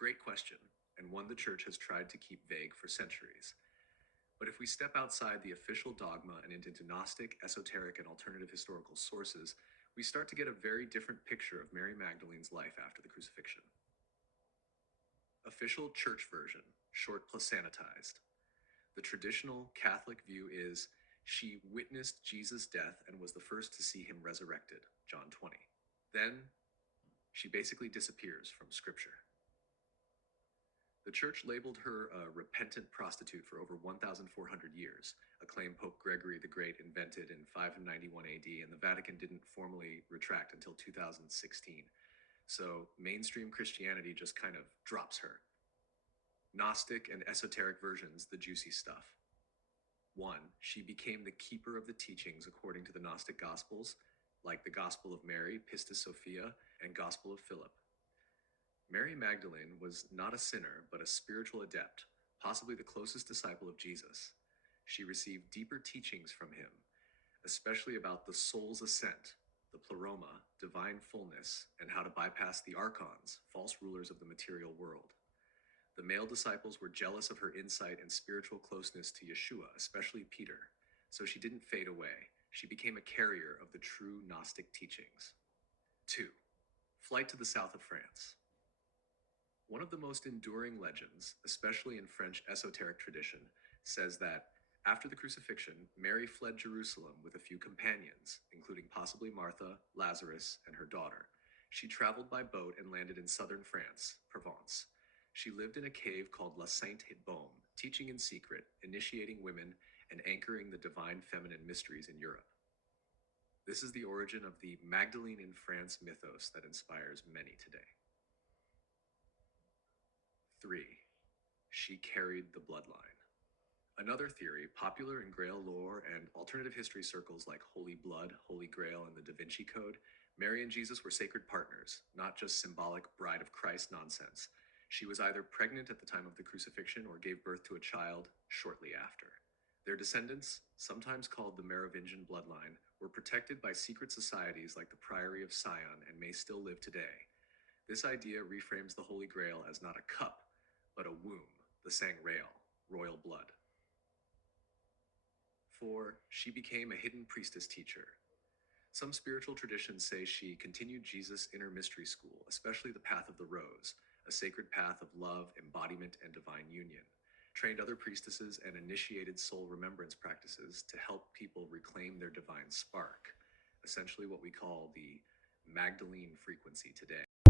Great question, and one the church has tried to keep vague for centuries. But if we step outside the official dogma and into Gnostic, esoteric, and alternative historical sources, we start to get a very different picture of Mary Magdalene's life after the crucifixion. Official church version, short plus sanitized. The traditional Catholic view is she witnessed Jesus' death and was the first to see him resurrected, John 20. Then she basically disappears from Scripture. The church labeled her a repentant prostitute for over 1,400 years, a claim Pope Gregory the Great invented in 591 AD, and the Vatican didn't formally retract until 2016. So mainstream Christianity just kind of drops her. Gnostic and esoteric versions, the juicy stuff. 1. She became the keeper of the teachings according to the Gnostic Gospels, like the Gospel of Mary, Pistis Sophia, and Gospel of Philip. Mary Magdalene was not a sinner, but a spiritual adept, possibly the closest disciple of Jesus. She received deeper teachings from him, especially about the soul's ascent, the pleroma, divine fullness, and how to bypass the archons, false rulers of the material world. The male disciples were jealous of her insight and spiritual closeness to Yeshua, especially Peter, so she didn't fade away. She became a carrier of the true Gnostic teachings. 2. Flight to the south of France. One of the most enduring legends, especially in French esoteric tradition, says that after the crucifixion, Mary fled Jerusalem with a few companions, including possibly Martha, Lazarus, and her daughter. She traveled by boat and landed in southern France, Provence. She lived in a cave called La Sainte Baume, teaching in secret, initiating women, and anchoring the divine feminine mysteries in Europe. This is the origin of the Magdalene in France mythos that inspires many today. 3. She carried the bloodline. Another theory, popular in Grail lore and alternative history circles like Holy Blood, Holy Grail, and the Da Vinci Code, Mary and Jesus were sacred partners, not just symbolic bride of Christ nonsense. She was either pregnant at the time of the crucifixion or gave birth to a child shortly after. Their descendants, sometimes called the Merovingian bloodline, were protected by secret societies like the Priory of Sion and may still live today. This idea reframes the Holy Grail as not a cup, but a womb, the Sangreal, royal blood. 4. She became a hidden priestess teacher. Some spiritual traditions say she continued Jesus' inner mystery school, especially the Path of the Rose, a sacred path of love, embodiment, and divine union, trained other priestesses and initiated soul remembrance practices to help people reclaim their divine spark, essentially what we call the Magdalene frequency today.